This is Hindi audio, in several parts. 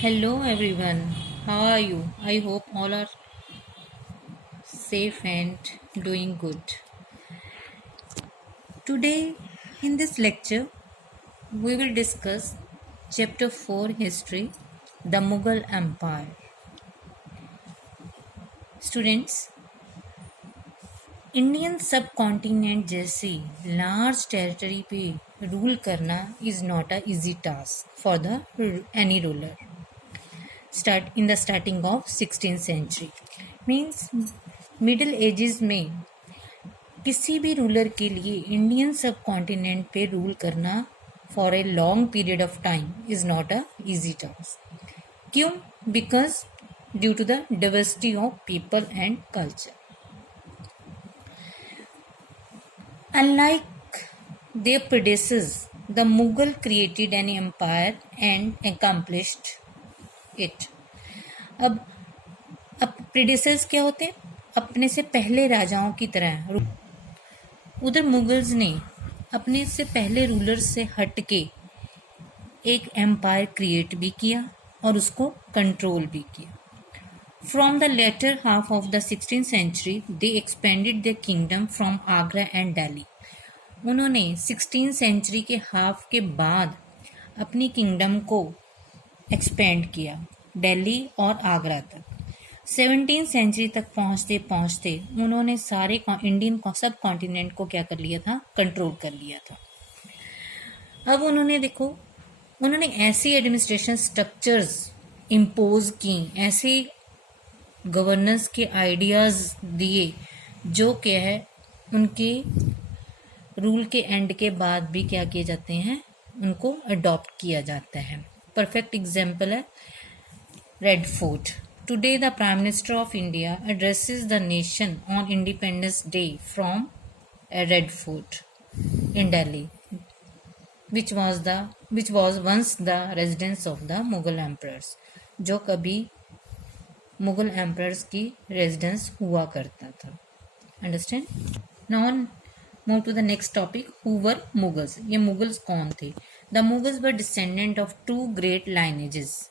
Hello everyone, how are you? I hope all are safe and doing good. Today, in this lecture, we will discuss Chapter 4 History, the Mughal Empire. Students, Indian सब कॉन्टिनेंट जैसी लार्ज टेरिटरी पे रूल करना is not a easy task for the any ruler in the starting of 16th century means middle ages में किसी भी रूलर के लिए इंडियन सब कॉन्टिनेंट पे रूल करना for a long period of time is not a easy task. क्यों? Because due to the diversity of people and culture. Unlike their predecessors, the Mughal created an empire and accomplished it. अब predecessors क्या होते हैं? अपने से पहले राजाओं की तरह. उधर मुगल्स ने अपने से पहले रूलर्स से हट के एक एम्पायर क्रिएट भी किया और उसको कंट्रोल भी किया. From the latter half of the 16th century, they expanded their kingdom from Agra and Delhi. उन्होंने 16th सेंचुरी के हाफ के बाद अपनी किंगडम को एक्सपेंड किया दिल्ली और आगरा तक. 17th सेंचुरी तक पहुंचते पहुंचते उन्होंने सारे इंडियन सब कॉन्टिनेंट को क्या कर लिया था? कंट्रोल कर लिया था. अब उन्होंने ऐसी एडमिनिस्ट्रेशन स्ट्रक्चर्स इम्पोज की, ऐसे गवर्नेंस के आइडियाज़ दिए जो क्या है उनके रूल के एंड के बाद भी क्या किए जाते हैं? उनको अडॉप्ट किया जाता है. परफेक्ट एग्जाम्पल है Red Fort. Today the prime minister of India addresses the nation on Independence Day from Red Fort in Delhi which was once the residence of the Mughal emperors. जो कभी मुगल एम्परर्स की रेजिडेंस हुआ करता था. Understand? Now move to the next topic. Who were Mughals? ये मुगल्स कौन थे? The Mughals were descendant of two great lineages.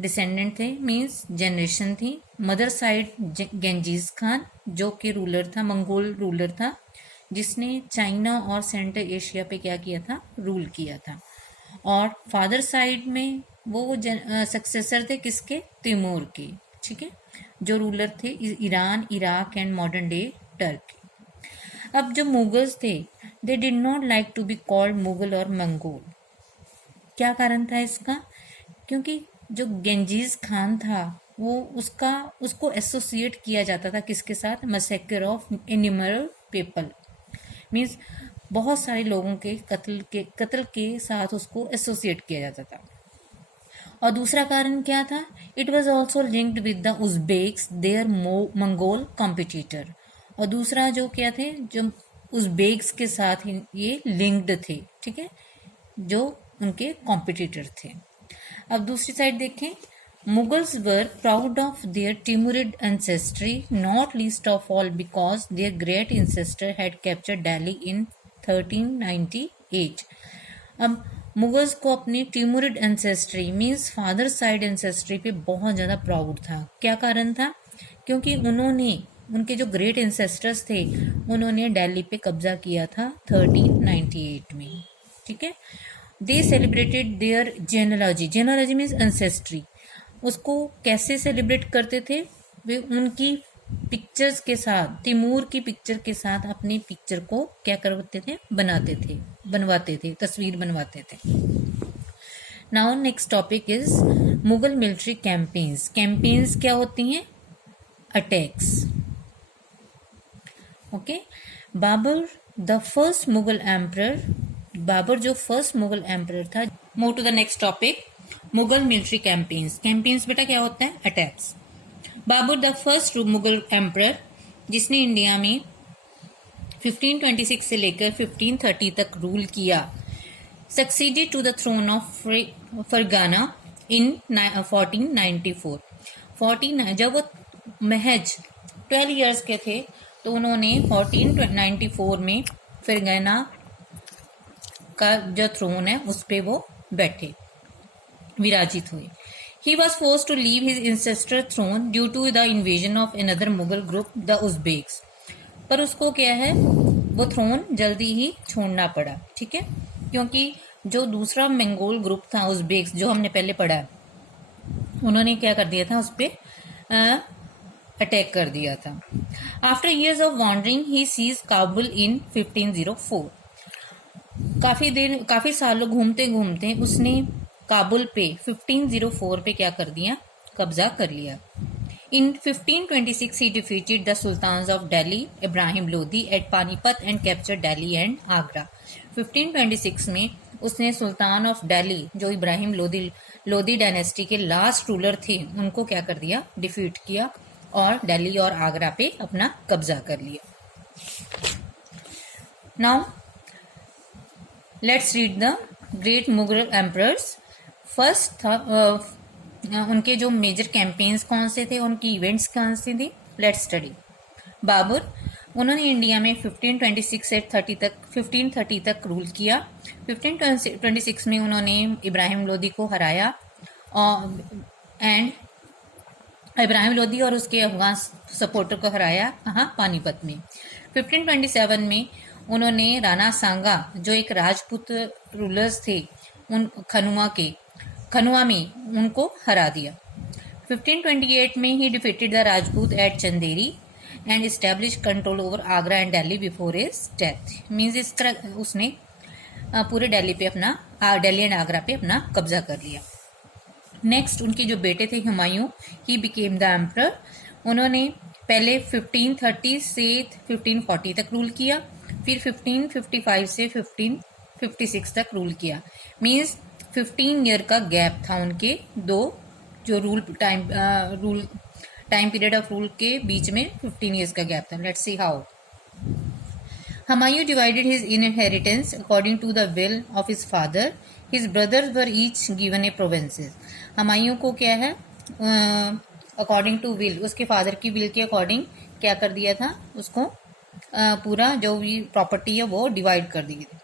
Descendant थे मीन्स जनरेशन थी. मदर साइड गेंजीज खान जो कि रूलर था, मंगोल रूलर था, जिसने चाइना और सेंट्रल एशिया पे क्या किया था? रूल किया था. और फादर साइड में वो सक्सेसर थे किसके? तैमूर के. ठीक है, जो रूलर थे Iran, Iraq and modern day Turkey. अब जो मुगल्स थे they did not like to be called Mughal और मंगोल. क्या कारण था इसका? क्योंकि जो गेंजीज खान था वो उसको एसोसिएट किया जाता था किसके साथ? Massacre of innumerable people means बहुत सारे लोगों के कत्ल के साथ उसको एसोसिएट किया जाता था. और दूसरा कारण क्या था? It was also linked with the Uzbeks their Mongol competitor. और दूसरा जो क्या थे? जो उज़्बेक्स के साथ ये लिंक्ड थे. ठीक है, जो उनके कॉम्पिटिटर थे. अब दूसरी साइड देखें. Mughals were proud of their Timurid ancestry, not least of all because their great ancestor had captured Delhi in 1398. अब मुगल्स को अपनी Timurid ancestry means father side ancestry पे बहुत ज़्यादा प्राउड था. क्या कारण था? क्योंकि उनके जो ग्रेट एंसेस्टर्स थे उन्होंने दिल्ली पे कब्जा किया था 1398 में. ठीक है, they celebrated their genealogy means ancestry. उसको कैसे सेलिब्रेट करते थे? वे उनकी पिक्चर्स के साथ, तैमूर की पिक्चर के साथ अपनी पिक्चर को क्या करते थे? बनवाते थे, तस्वीर बनवाते थे. Now next topic is Mughal military campaigns. Campaigns क्या होती हैं? Attacks. Okay. Babur the first Mughal emperor. Babur जो फर्स्ट मुगल एम्परर था. Move to the next topic. Mughal military campaigns. Campaigns बेटा क्या होता है? Attacks. Babur the first Mughal emperor जिसने इंडिया में 1526 से लेकर 1530 तक रूल किया, succeeded to the throne of Fergana in 1494. जब वो महज 12 इयर्स के थे तो उन्होंने 1494 में फरगाना का जो थ्रोन है उस पे वो बैठे, विराजित हुए. He was forced to leave his ancestral throne due to the invasion of another Mughal group, the Uzbeks. पर उसको क्या है, वो थ्रोन जल्दी ही छोड़ना पड़ा, ठीक है, क्योंकि जो दूसरा मंगोल ग्रुप था उज़्बेक्स, जो हमने पहले पढ़ा, उन्होंने क्या कर दिया था, उस पर अटैक कर दिया था. After years of wandering he seize Kabul in 1504. काफी सालों घूमते घूमते उसने काबुल पे 1504 पे क्या कर दिया, कब्जा कर लिया. इन 1526 he defeated the sultans of Delhi, Ibrahim Lodi at Panipat and captured Delhi and Agra. 1526 में उसने सुल्तान ऑफ दिल्ली, जो इब्राहिम लोदी डायनेस्टी के लास्ट रूलर थे, उनको क्या कर दिया, डिफीट किया और दिल्ली और आगरा पे अपना कब्जा कर लिया. Now let's read the great Mughal emperors. First था उनके जो मेजर कैंपेन्स कौन से थे, उनकी इवेंट्स कौन से थे. Let's study. बाबर, उन्होंने इंडिया में 1530 तक रूल किया. 1526 में उन्होंने इब्राहिम लोदी को हराया एंड इब्राहिम लोदी और उसके अफगान सपोर्टर को हराया कहाँ, पानीपत में. 1527 में उन्होंने राणा सांगा, जो एक राजपूत रूलर्स थे, उन खनुआ में उनको हरा दिया. 1528 में ही defeated the Rajput at Chanderi and establish control over Agra and Delhi before his death. Means इस तरह उसने पूरे दिल्ली एंड आगरा पे अपना कब्जा कर लिया. नेक्स्ट उनके जो बेटे थे Humayun, he became the emperor. उन्होंने पहले 1530 से 1540 तक रूल किया, फिर 1555 से 1556 तक रूल किया. मीन्स 15 ईयर का गैप था उनके दो जो टाइम पीरियड ऑफ रूल के बीच में 15 ईयर्स का गैप था. Let's see how. Humayun divided his inheritance according to the will of his father. His brothers were each given a provinces. Humayun को क्या है, अकॉर्डिंग टू विल, उसके फादर की विल के अकॉर्डिंग क्या कर दिया था, उसको पूरा जो भी प्रॉपर्टी है वो डिवाइड कर दी गई थी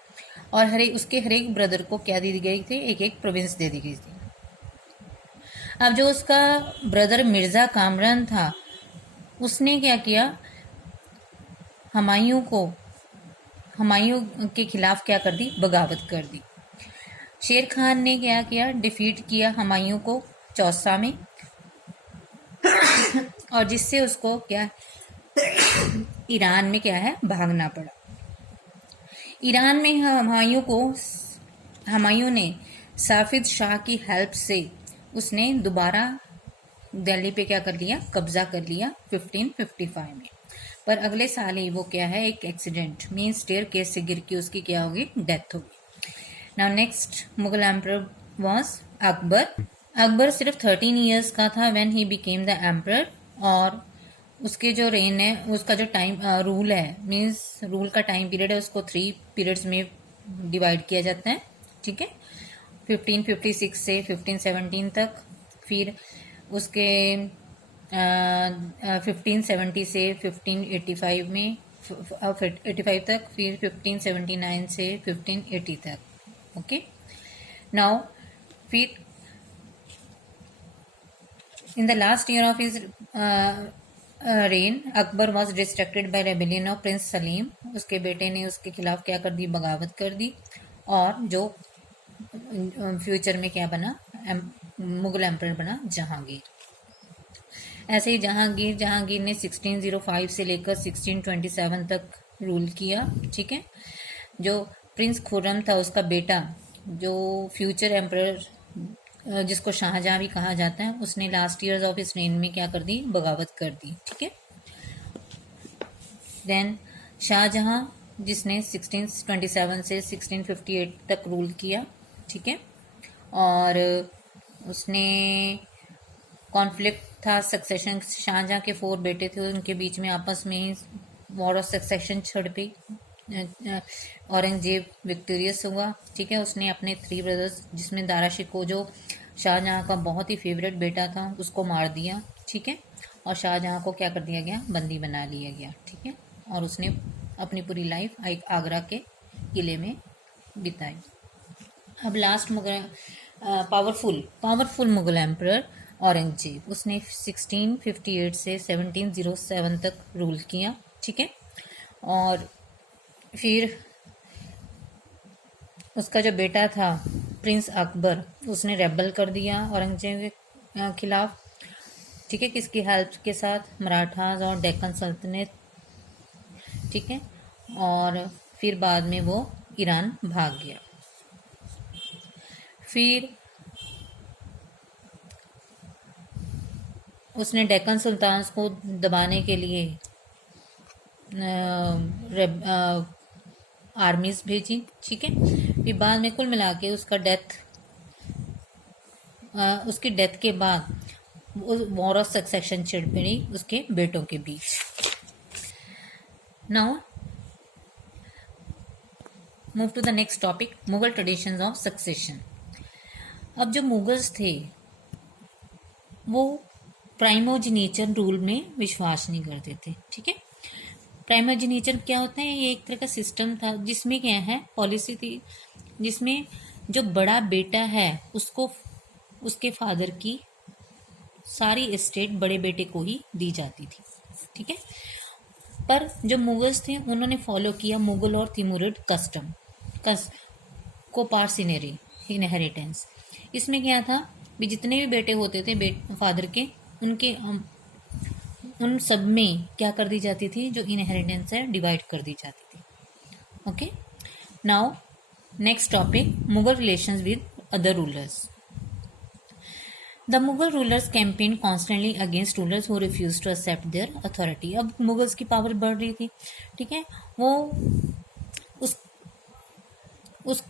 और उसके हर एक ब्रदर को क्या दी गई थी, एक एक प्रोविंस दे दी गई थी. अब जो उसका ब्रदर मिर्जा कामरान था, उसने क्या किया, हुमायूं के खिलाफ क्या कर दी, बगावत कर दी. शेर खान ने क्या किया, डिफीट किया हुमायूं को चौसा में और जिससे उसको क्या ईरान में क्या है, भागना पड़ा. ईरान में हुमायूं ने साफिद शाह की हेल्प से उसने दोबारा दिल्ली पे क्या कर लिया, कब्जा कर लिया 1555 में. पर अगले साल ही वो क्या है, एक एक्सीडेंट मीन्स स्टेयर केस से गिर के उसकी क्या होगी, डेथ होगी. Now next Mughal emperor was Akbar. Akbar सिर्फ 13 ईयर्स का था when he became the emperor. और उसके जो रेन है, उसका जो टाइम रूल है, मीन्स रूल का टाइम पीरियड है, उसको 3 पीरियड्स में डिवाइड किया जाता है, ठीक है. 1556 से 1517 तक, फिर उसके 1570 से 1585 में 85 तक, फिर 1579 से 1580 तक. ओके. नाउ फिर in the last year of his rain Akbar was distracted by rebellion of Prince Salim. उसके बेटे ने उसके खिलाफ क्या कर दी, बगावत कर दी और जो फ्यूचर में क्या बना, मुगल एम्परर बना जहांगीर. ऐसे ही जहांगीर ने 1605 से लेकर 1627 तक रूल किया, ठीक है. जो प्रिंस खुर्रम था, उसका बेटा, जो फ्यूचर एम्परर जिसको शाहजहां भी कहा जाता है, उसने last years of his rain में क्या कर दी, बगावत कर दी, ठीक है. देन शाहजहां, जिसने 1627 से 1658 तक रूल किया, ठीक है. और उसने कॉन्फ्लिक्ट था सक्सेशन, शाहजहां के 4 बेटे थे, उनके बीच में आपस में वॉर ऑफ सक्सेशन छिड़ गई. औरंगजेब विक्टोरियस हुआ, ठीक है. उसने अपने 3 ब्रदर्स, जिसमें दारा शिकोह जो शाहजहां का बहुत ही फेवरेट बेटा था, उसको मार दिया, ठीक है. और शाहजहां को क्या कर दिया गया, बंदी बना लिया गया, ठीक है. और उसने अपनी पूरी लाइफ आगरा के किले में बिताई. अब last Mughal powerful Mughal emperor Aurangzeb, उसने 1658 से 1707 तक रूल किया, ठीक है। और फिर उसका जो बेटा था प्रिंस अकबर, उसने रेबल कर दिया औरंगजेब के खिलाफ, ठीक है, किसकी हेल्प के साथ, मराठास और डेक्कन सल्तनत, ठीक है। और फिर बाद में वो ईरान भाग गया। फिर उसने डेक्कन सुल्तान्स को दबाने के लिए आर्मीज भेजी, ठीक है। फिर बाद में कुल मिला के उसकी डेथ के बाद वॉर ऑफ सक्सेशन छिड़ पड़ी उसके बेटों के बीच। Now move to the next topic, Mughal traditions of succession. अब जो मुगल्स थे वो प्राइमोजेनिचर रूल में विश्वास नहीं करते थे, ठीक है। प्राइमोजेनिचर क्या होता है, ये एक तरह का सिस्टम था जिसमें क्या है, पॉलिसी थी जिसमें जो बड़ा बेटा है उसको उसके फादर की सारी एस्टेट बड़े बेटे को ही दी जाती थी, ठीक है। पर जो मुगल्स थे उन्होंने फॉलो किया मुगल और तिमुरिड कस्टम कोपार्सिनरी इनहेरिटेंस। इसमें क्या था भी जितने भी बेटे होते थे फादर के, उनके उन सब में क्या कर दी जाती थी, जो इनहेरिटेंस है डिवाइड कर दी जाती थी। Okay, now next topic, Mughal relations with other rulers. The Mughal rulers campaign constantly against rulers who refuse to accept their authority. अब मुगल्स की पावर बढ़ रही थी, ठीक है। वो उस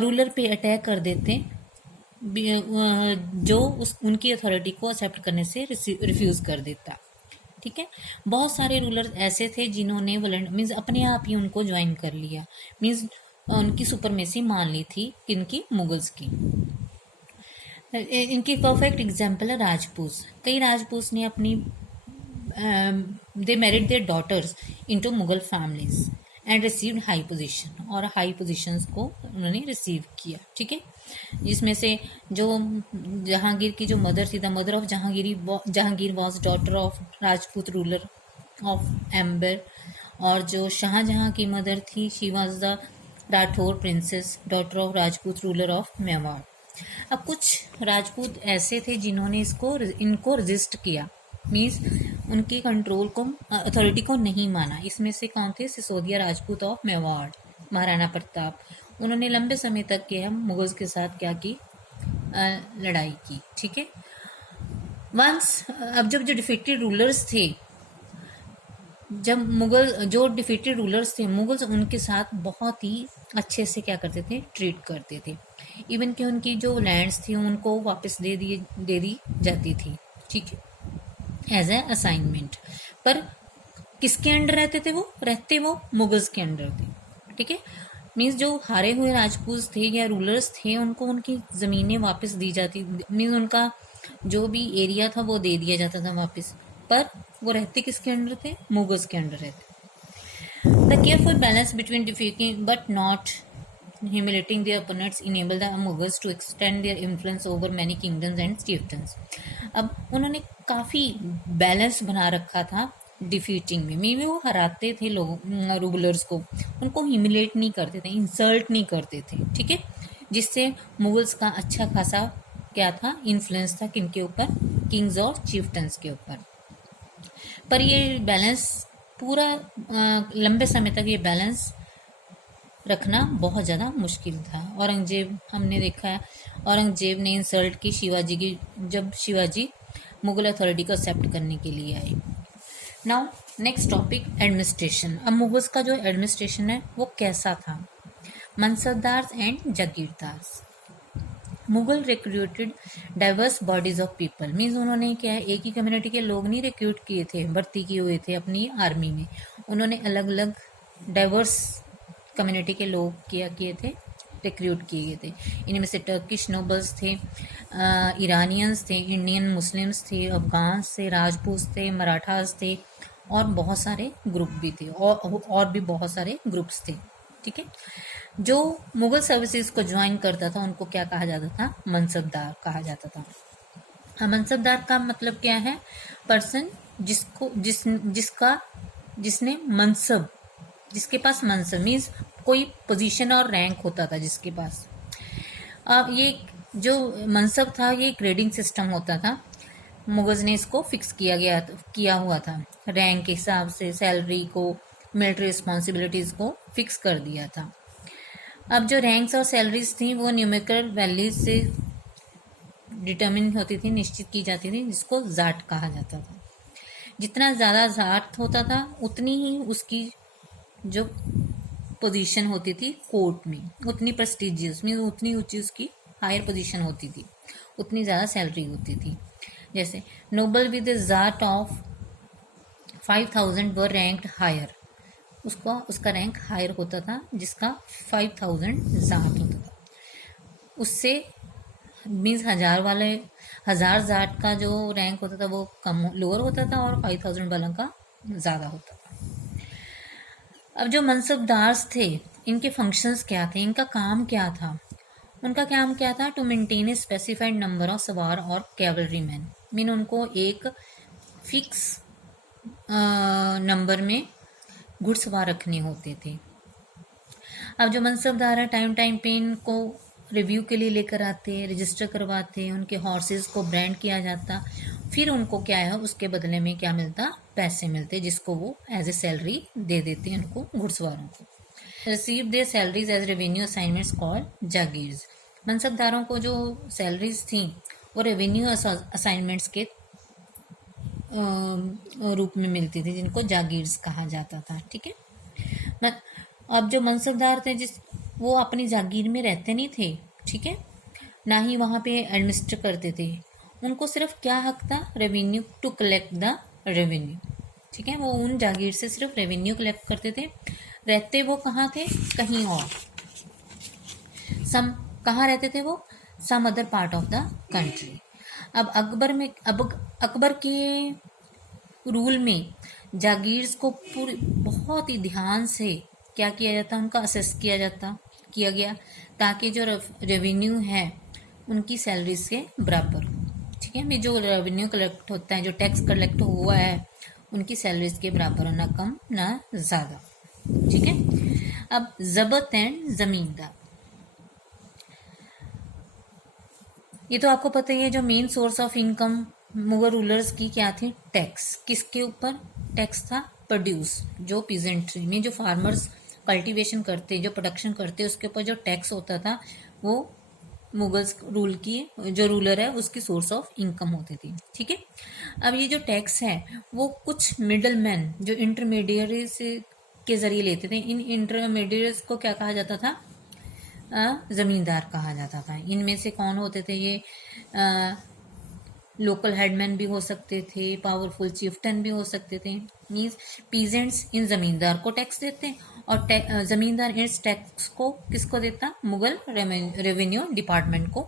रूलर पे अटैक कर देते जो उनकी अथॉरिटी को एक्सेप्ट करने से रिफ्यूज कर देता, ठीक है। बहुत सारे रूलर ऐसे थे जिन्होंने मीन्स अपने आप ही उनको ज्वाइन कर लिया, मीन्स उनकी सुपरमेसी मान ली थी किनकी, मुगल्स की। इनकी परफेक्ट एग्जाम्पल है राजपूत। कई राजपूत ने अपनी they married their daughters into Mughal families and received high position, और हाई पोजीशंस को उन्होंने रिसीव किया, ठीक है। जिसमें से जो जहांगीर की जो मदर थी, the mother of Jahangir was daughter of Rajput ruler of amber, और जो शाहजहां की मदर थी she was the Rathore princess, daughter of Rajput ruler of Mewar. अब कुछ राजपूत ऐसे थे जिन्होंने इनको रजिस्ट किया, मीन्स उनके कंट्रोल को, अथॉरिटी को नहीं माना। इसमें से कौन थे, सिसोदिया राजपूत ऑफ मेवाड़, महाराणा प्रताप। उन्होंने लंबे समय तक के हम मुगल्स के साथ क्या की, लड़ाई की, ठीक है। वंस अब जब जो डिफीटेड रूलर्स थे, जो डिफीटेड रूलर्स थे मुगल्स उनके साथ बहुत ही अच्छे से क्या करते थे, ट्रीट करते थे। इवन कि उनकी जो लैंड्स थी उनको वापस दे दी जाती थी, ठीक है, एज ए असाइनमेंट। पर किसके अंडर रहते वो मुगल्स के अंडर थे, ठीक है। मीन्स जो हारे हुए राजपूत थे या रूलर्स थे उनको उनकी ज़मीनें वापस दी जाती, मीन्स उनका जो भी एरिया था वो दे दिया जाता था वापस, पर वो रहते किसके अंडर थे, मुगल्स के अंडर रहते। The careful balance between defeating but not humiliating their opponents enable the Mughals to extend their influence over many kingdoms and chieftains। अब उन्होंने काफ़ी बैलेंस बना रखा था डिफीटिंग में, मे भी वो हराते थे रूलर्स को, उनको ह्यूमिलेट नहीं करते थे, इंसल्ट नहीं करते थे, ठीक है। जिससे मुगल्स का अच्छा खासा क्या था, इन्फ्लुएंस था किनके ऊपर, किंग्स और चीफ्टन्स के ऊपर। पर ये बैलेंस पूरा लंबे समय तक ये बैलेंस रखना बहुत ज़्यादा मुश्किल था। औरंगजेब, हमने देखा है औरंगजेब ने इंसल्ट की शिवाजी की, जब शिवाजी मुगल अथॉरिटी को एक्सेप्ट करने के लिए आए। Now next topic, administration. अब मुगल्स का जो एडमिनिस्ट्रेशन है वो कैसा था, mansabdar and jagirdar. Mughal recruited diverse bodies of people, means उन्होंने क्या है, एक ही कम्युनिटी के लोग नहीं रिक्रूट किए थे, भर्ती किए हुए थे अपनी आर्मी में, उन्होंने अलग अलग डाइवर्स कम्युनिटी के लोग किए थे, रिक्रूट किए गए थे। इनमें से टर्किश नोबल्स थे, ईरानियंस थे, इंडियन मुस्लिम्स थे, अफगान्स थे, राजपूत थे, मराठास थे, और बहुत सारे ग्रुप भी थे, और भी बहुत सारे ग्रुप्स थे, ठीक है। जो मुगल सर्विसेज को ज्वाइन करता था उनको क्या कहा जाता था? मनसबदार कहा जाता था। हाँ, मनसबदार का मतलब क्या है? पर्सन जिसने मनसब, जिसके पास मनसब मीन्स कोई पोजीशन और रैंक होता था जिसके पास। अब ये जो मनसब था ये ग्रेडिंग सिस्टम होता था। मुगल्स ने इसको फिक्स किया हुआ था, रैंक के हिसाब से सैलरी को, मिलिट्री रिस्पॉन्सिबिलिटीज को फिक्स कर दिया था। अब जो रैंक्स और सैलरीज थी वो न्यूमेरिकल वैल्यूज से डिटर्मिन होती थी, निश्चित की जाती थी, जिसको जाट कहा जाता था। जितना ज़्यादा जाट होता था उतनी ही उसकी जो पोजीशन होती थी कोर्ट में उतनी प्रेस्टिजियस में, उतनी ऊंची उसकी हायर पोजीशन होती थी, उतनी ज़्यादा सैलरी होती थी। जैसे noble with zat of 5000 were ranked higher, उसका रैंक हायर होता था जिसका 5000 जाट होता था। उससे मीन्स 1000 जाट का जो रैंक होता था वो कम लोअर होता था और 5000 वाला का ज़्यादा होता था। अब जो मनसबदार्स थे इनके फंक्शंस क्या थे, इनका काम क्या था? उनका काम क्या था? To maintain a specified number of sawar और कैवलरी मैन, मीन उनको एक फिक्स नंबर में घुड़सवार रखने होते थे। अब जो मनसबदार है टाइम पे इनको रिव्यू के लिए लेकर आते, रजिस्टर करवाते, उनके हॉर्सेस को ब्रांड किया जाता, फिर उनको क्या है उसके बदले में क्या मिलता? पैसे मिलते, जिसको वो एज ए सैलरी दे देते हैं उनको, घुड़सवारों को। Receive their salaries as revenue assignments called jagirs. मनसबदारों को जो सैलरीज थी वो रेवेन्यू असाइनमेंट्स के रूप में मिलती थी, जिनको जागीर्स कहा जाता था। ठीक है। अब जो मनसबदार थे वो अपनी जागीर में रहते नहीं थे, ठीक है, ना ही वहाँ पे एडमिनिस्टर करते थे। उनको सिर्फ क्या हक था? Revenue, to collect the revenue. ठीक है, वो उन जागीर से सिर्फ रेवेन्यू कलेक्ट करते थे। रहते वो कहाँ थे? कहीं और। कहाँ रहते थे वो? Some other part of the country. अब अकबर के रूल में जागीर्स को पूरी बहुत ही ध्यान से क्या किया जाता? उनका असेस किया गया ताकि जो रेवेन्यू है उनकी सैलरी से बराबर हो। ठीक है, में जो रेवेन्यू कलेक्ट होता है, जो टैक्स कलेक्ट हुआ है, उनकी सैलरीज के बराबर हो, ना कम ना ज़्यादा। ठीक है। अब ज़ब्त एंड ज़मींदार, ये तो आपको पता ही है, जो main source of income Mughal rulers की क्या थी? टैक्स। किसके ऊपर टैक्स था? प्रोड्यूस, जो पीजेंट्री में जो फार्मर्स कल्टीवेशन करते, जो प्रोडक्शन करते, उसके ऊपर जो टैक्स होता था वो मुगल्स रूल की जो रूलर है उसकी सोर्स ऑफ इनकम होती थी। ठीक है। अब ये जो टैक्स है वो कुछ मिडल मैन जो इंटरमीडियरीज के जरिए लेते थे। इन इंटरमीडियरीज को क्या कहा जाता था? ज़मींदार कहा जाता था। इनमें से कौन होते थे? ये लोकल हेडमैन भी हो सकते थे, पावरफुल चीफ्टन भी हो सकते थे। मीन्स पीजेंट्स इन ज़मींदार को टैक्स देते और ज़मींदार इस टैक्स को किसको देता? मुगल रेवेन्यू डिपार्टमेंट को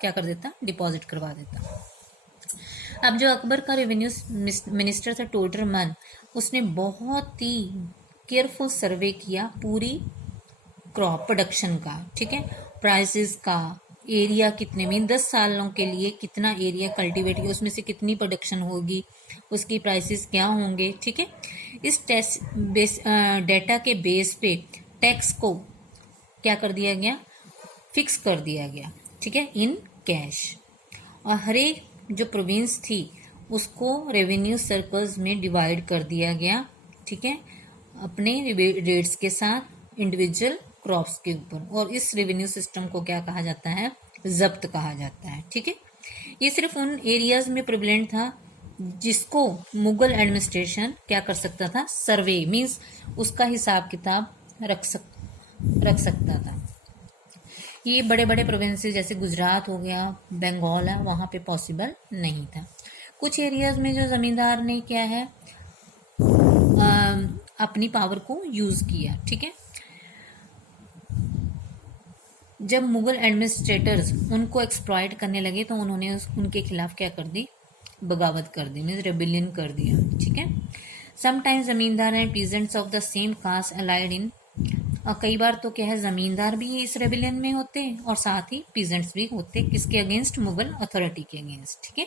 क्या कर देता? डिपॉजिट करवा देता। अब जो अकबर का रेवेन्यू मिनिस्टर था टोडरमन, उसने बहुत ही केयरफुल सर्वे किया पूरी क्रॉप प्रोडक्शन का। ठीक है, प्राइसेस का, एरिया कितने में 10 सालों के लिए कितना एरिया कल्टीवेट किया, उसमें से कितनी प्रोडक्शन होगी, उसकी प्राइसेस क्या होंगे। ठीक है, इस डेटा के बेस पे टैक्स को क्या कर दिया गया? फिक्स कर दिया गया। ठीक है, इन कैश। और हर एक जो प्रोविंस थी उसको रेवेन्यू सर्कल्स में डिवाइड कर दिया गया। ठीक है, अपने रेट्स के साथ इंडिविजुअल क्रॉप्स के ऊपर। और इस रेवेन्यू सिस्टम को क्या कहा जाता है? जब्त कहा जाता है। ठीक है, ये सिर्फ उन एरियाज में प्रेवलेंट था जिसको मुगल एडमिनिस्ट्रेशन क्या कर सकता था? सर्वे मीन्स उसका हिसाब किताब रख सकता था। ये बड़े बड़े प्रोविंसेस जैसे गुजरात हो गया, बंगाल है, वहाँ पे पॉसिबल नहीं था। कुछ एरियाज में जो ज़मींदार ने क्या है अपनी पावर को यूज़ किया। ठीक है, जब मुगल एडमिनिस्ट्रेटर्स उनको एक्सप्लॉइट करने लगे तो उन्होंने उनके खिलाफ क्या कर दी? बगावत कर दी, मीन्स रेबेलियन कर दिया। ठीक है, sometimes zamindar and peasants of the same caste allied in कई बार तो क्या है, ज़मींदार भी इस रेबिलियन में होते और साथ ही पीजेंट्स भी होते, किसके अगेंस्ट, मुगल अथॉरिटी के अगेंस्ट, ठीक है।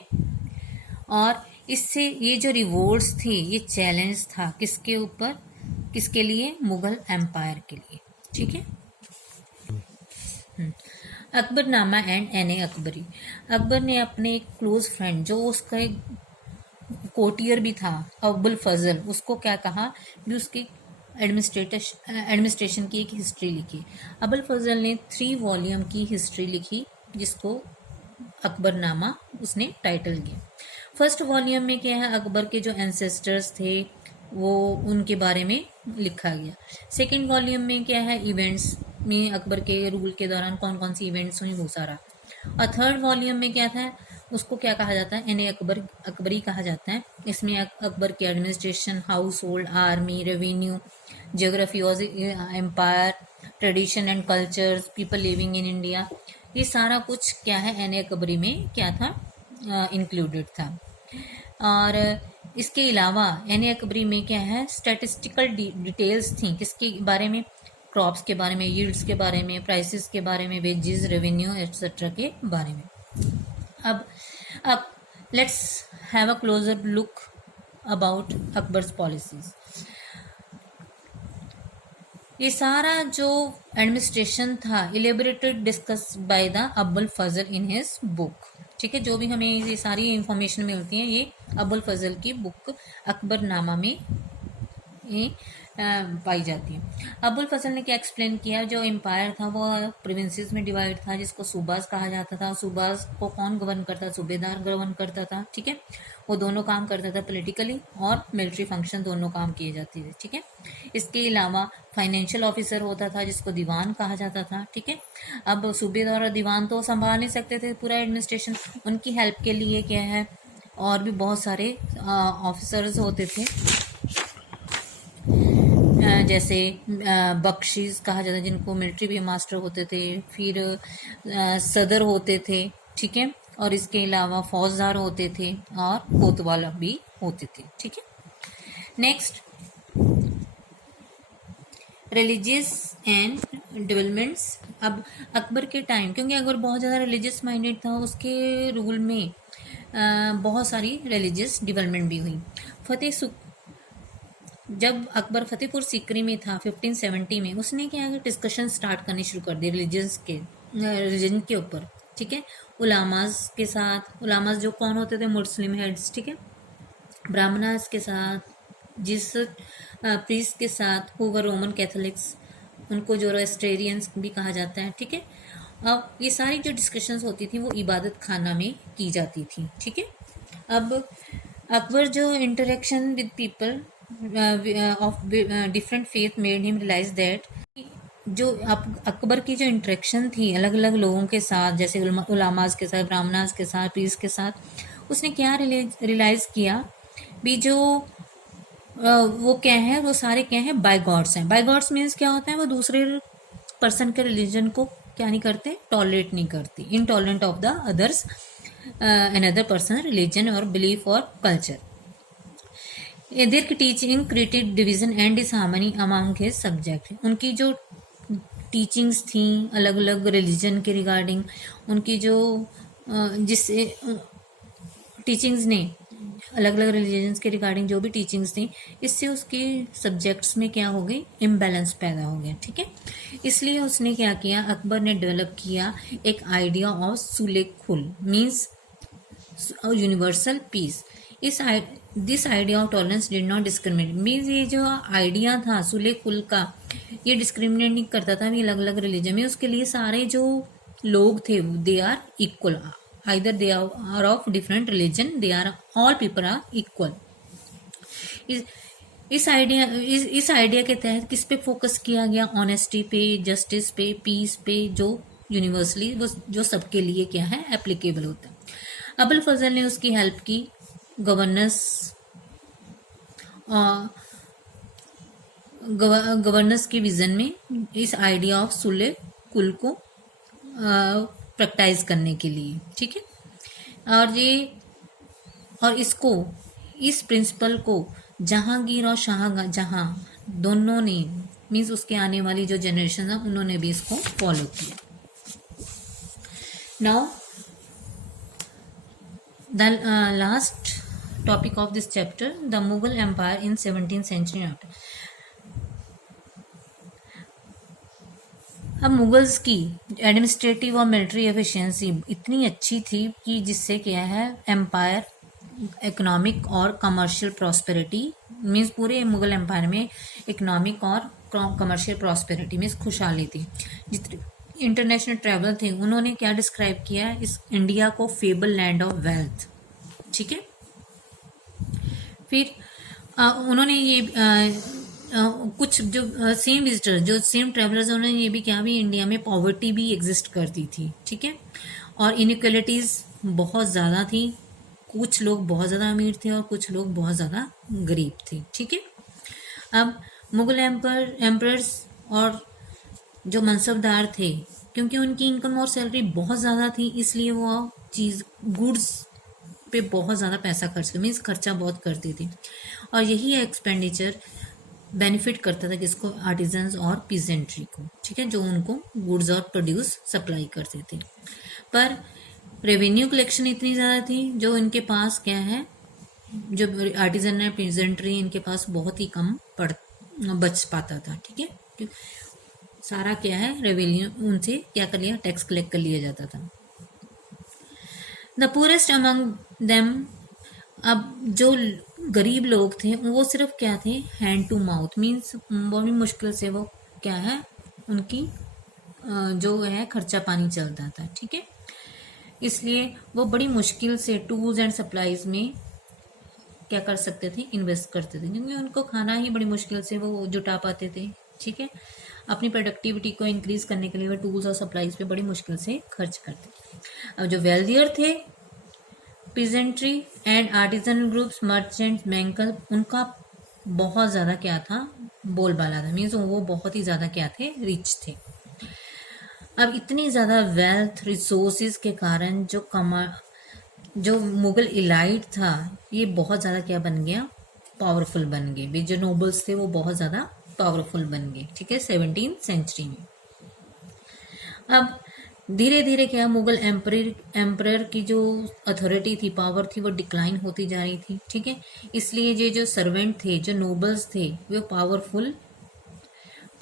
और इससे ये जो रिवोल्ट्स थी, ये चैलेंज था किसके ऊपर, किसके लिए, मुगल एम्पायर के लिए, ठीक है। अकबरनामा एंड एन ए अकबरी। अकबर ने अपने एक क्लोज फ्रेंड, जो उसका एक कोटियर भी था, अब्बुल फजल, उसको क्या कहा भी, उसकी एडमिनिस्ट्रेशन की एक हिस्ट्री लिखी। अब्बुल फजल ने 3 वॉल्यूम की हिस्ट्री लिखी, जिसको अकबरनामा उसने टाइटल दिया। फर्स्ट वॉल्यूम में क्या है, अकबर के जो एंसेस्टर्स थे वो उनके बारे में लिखा गया। सेकंड वॉल्यूम में क्या है, इवेंट्स में अकबर के रूल के दौरान कौन कौन सी इवेंट्स हुई वो सारा। और थर्ड वॉल्यूम में क्या था, उसको क्या कहा जाता है, एन अकबरी कहा जाता है। इसमें अकबर के administration, household, army, revenue, geography of empire, tradition and cultures, people living in India, ये सारा कुछ क्या है, एन अकबरी में क्या था, इंक्लूडेड था। और इसके अलावा एन अकबरी में क्या है, स्टैटिस्टिकल डिटेल्स थी, किसके बारे में, क्रॉप्स के बारे में, यील्ड्स के बारे में, प्राइसेस के बारे में, वेजेस, रेवेन्यू एक्सेट्रा के बारे में। अब let's have a closer look about Akbar's policies. ये सारा जो एडमिनिस्ट्रेशन था elaborated discuss by the Abul Fazl in his book, ठीक है। जो भी हमें ये सारी इंफॉर्मेशन मिलती है, ये अब्बुल फजल की बुक अकबरनामा में ये पाई जाती है। अब्बुल फजल ने क्या एक्सप्लेन किया, जो एम्पायर था वो प्रोविंसेस में डिवाइड था, जिसको सूबाज कहा जाता था। सूबाज को कौन गवर्न करता था, सूबेदार गवर्न करता था, ठीक है। वो दोनों काम करता था, पॉलिटिकली और मिलिट्री फंक्शन दोनों काम किए जाते थे, ठीक है। इसके अलावा फाइनेंशियल ऑफिसर होता था, जिसको दीवान कहा जाता था, ठीक है। अब सूबेदार और दीवान तो संभाल नहीं सकते थे पूरा एडमिनिस्ट्रेशन, उनकी हेल्प के लिए क्या है, और भी बहुत सारे ऑफिसर्स होते थे, जैसे बख्शीस कहा जाता है, जिनको मिलिट्री भी मास्टर होते थे, फिर सदर होते थे, ठीक है। और इसके अलावा फौजदार होते थे और कोतवाल भी होते थे, ठीक है। Next, religious and developments. अब अकबर के टाइम, क्योंकि अकबर बहुत ज़्यादा रिलीजियस माइंडेड था, उसके रूल में बहुत सारी रिलीजियस डेवलपमेंट भी हुई। जब अकबर फतेहपुर सीकरी में था 1570 में, उसने क्या डिस्कशन स्टार्ट करनी शुरू कर दी रिलीजन के ऊपर, ठीक है। उलामाज के साथ, उलामाज जो कौन होते थे, मुस्लिम हेड्स, ठीक है। ब्राह्मणास के साथ, जिस प्रीस्ट के साथ हु वर रोमन कैथोलिक्स, उनको जोरोस्ट्रियंस भी कहा जाता है, ठीक है। अब ये सारी जो डिस्कशंस होती थी वो इबादत खाना में की जाती थी, ठीक है। अब अकबर जो interaction with people of different faith made him realize that, जो अकबर की जो इंटरेक्शन थी अलग अलग लोगों के साथ, जैसे उलामाज के साथ, ब्राह्मणाज के साथ, पीस के साथ, उसने क्या रियलाइज किया भी, जो वो क्या है, वो सारे क्या है, बाय गॉड्स हैं। बाय गॉड्स मीन्स क्या होता है, वो दूसरे पर्सन के रिलीजन को क्या नहीं करते, टॉलरेट नहीं करती, intolerant of the others another person religion और बिलीफ और कल्चर। देयर की teaching created division and disharmony among his subject. उनकी जो टीचिंग्स थी अलग अलग रिलीजन के रिगार्डिंग, उनकी जो जिससे टीचिंग्स ने अलग अलग रिलीजन्स के रिगार्डिंग जो भी टीचिंग्स थी, इससे उसके सब्जेक्ट्स में क्या हो गई, इम्बैलेंस पैदा हो गया, ठीक है। इसलिए उसने क्या किया, अकबर ने डेवलप किया एक idea of sulh-i-kul, means universal peace. This idea of tolerance did not discriminate, means ये जो आइडिया था सुलेखुल का, ये डिस्क्रिमिनेट नहीं करता था भी अलग अलग रिलीजन में। उसके लिए सारे जो लोग थे they are equal, either they are of different religion, they are all people are equal। इस आइडिया के तहत किस पे फोकस किया गया, ऑनेस्टी पे, जस्टिस पे, पीस पे, जो यूनिवर्सली वो जो सबके लिए क्या है एप्लीकेबल होता है। अबुल फजल ने उसकी हेल्प की गवर्नेंस की विजन में, इस आइडिया ऑफ सुले कुल को प्रैक्टिस करने के लिए, ठीक है। और इस प्रिंसिपल को जहांगीर और शाहजहां दोनों ने मीन्स उसके आने वाली जो जनरेशन है उन्होंने भी इसको फॉलो किया. Now the last topic of this chapter, the Mughal Empire in 17th century after. अब मुगल्स की एडमिनिस्ट्रेटिव और मिलिट्री एफिशिएंसी इतनी अच्छी थी कि जिससे क्या है एम्पायर इकोनॉमिक और कमर्शियल प्रॉस्पेरिटी मीन्स पूरे मुगल एम्पायर में इकोनॉमिक और कमर्शियल प्रॉस्पेरिटी मीन्स खुशहाली थी. जितने इंटरनेशनल ट्रैवलर थे उन्होंने क्या डिस्क्राइब किया इस इंडिया को फेबल लैंड ऑफ वेल्थ. ठीक है. फिर उन्होंने ये कुछ जो सेम विजिटर्स जो सेम ट्रैवलर्स उन्होंने ये भी कहा भी इंडिया में पॉवर्टी भी एग्जिस्ट करती थी. ठीक है. और इनइक्वलिटीज़ बहुत ज़्यादा थी. कुछ लोग बहुत ज़्यादा अमीर थे और कुछ लोग बहुत ज़्यादा गरीब थे. ठीक है. अब मुगल एम्परर्स और जो मनसबदार थे क्योंकि उनकी इनकम और सैलरी बहुत ज़्यादा थी इसलिए वो चीज़ गुड्स पे बहुत ज़्यादा पैसा खर्च कर मीन्स खर्चा बहुत करती थी. और यही एक्सपेंडिचर बेनिफिट करता था किसको आर्टिजन्स और पीजेंट्री को. ठीक है. जो उनको गुड्स और प्रोड्यूस सप्लाई करते थे. पर रेवेन्यू कलेक्शन इतनी ज़्यादा थी जो इनके पास क्या है जो आर्टिजन है पीजेंट्री इनके पास बहुत ही कम बच पाता था. ठीक है. सारा क्या है रेवेन्यू उनसे क्या कर लिया टैक्स कलेक्ट कर लिया जाता था. द पुअरेस्ट अमंग देम अब जो गरीब लोग थे वो सिर्फ क्या थे हैंड टू माउथ मीन्स बड़ी मुश्किल से वो क्या है उनकी जो है खर्चा पानी चलता था. ठीक है. इसलिए वो बड़ी मुश्किल से टूल्स एंड सप्लाईज में क्या कर सकते थे इन्वेस्ट करते थे क्योंकि उनको खाना ही बड़ी मुश्किल से वो जुटा पाते थे. ठीक है. अपनी प्रोडक्टिविटी को इंक्रीज करने के लिए वो टूल्स और सप्लाईज पे बड़ी मुश्किल से खर्च करते थे. अब जो वेल्दियर थे peasantry and artisan groups merchants banker उनका बहुत ज़्यादा क्या था बोलबाला था मीन्स वो बहुत ही ज़्यादा क्या थे रिच थे. अब इतनी ज़्यादा वेल्थ रिसोर्सेज के कारण जो मुगल इलाइट था ये बहुत ज़्यादा क्या बन गया पावरफुल बन गए. जो नोबल्स थे वो बहुत ज़्यादा पावरफुल बन गए. ठीक है. 17th सेंचुरी में अब धीरे धीरे क्या मुगल एम्परर की जो अथॉरिटी थी पावर थी वो डिक्लाइन होती जा रही थी. ठीक है. इसलिए ये जो सर्वेंट थे जो नोबल्स थे वो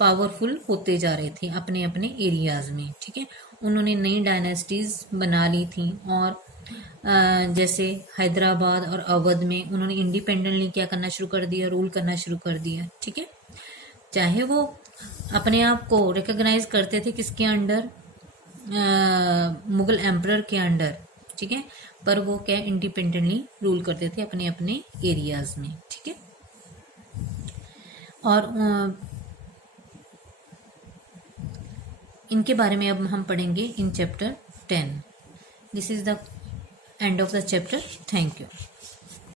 पावरफुल होते जा रहे थे अपने अपने एरियाज में. ठीक है. उन्होंने नई डायनेस्टीज बना ली थी और जैसे हैदराबाद और अवध में उन्होंने इंडिपेंडेंटली क्या करना शुरू कर दिया रूल करना शुरू कर दिया. ठीक है. चाहे वो अपने आप को रिकॉग्नाइज करते थे किसके अंडर मुगल एम्परर के अंडर. ठीक है. पर वो क्या इंडिपेंडेंटली रूल करते थे अपने अपने एरियाज में. ठीक है. और इनके बारे में अब हम पढ़ेंगे in chapter 10. This is the end of the chapter. Thank you.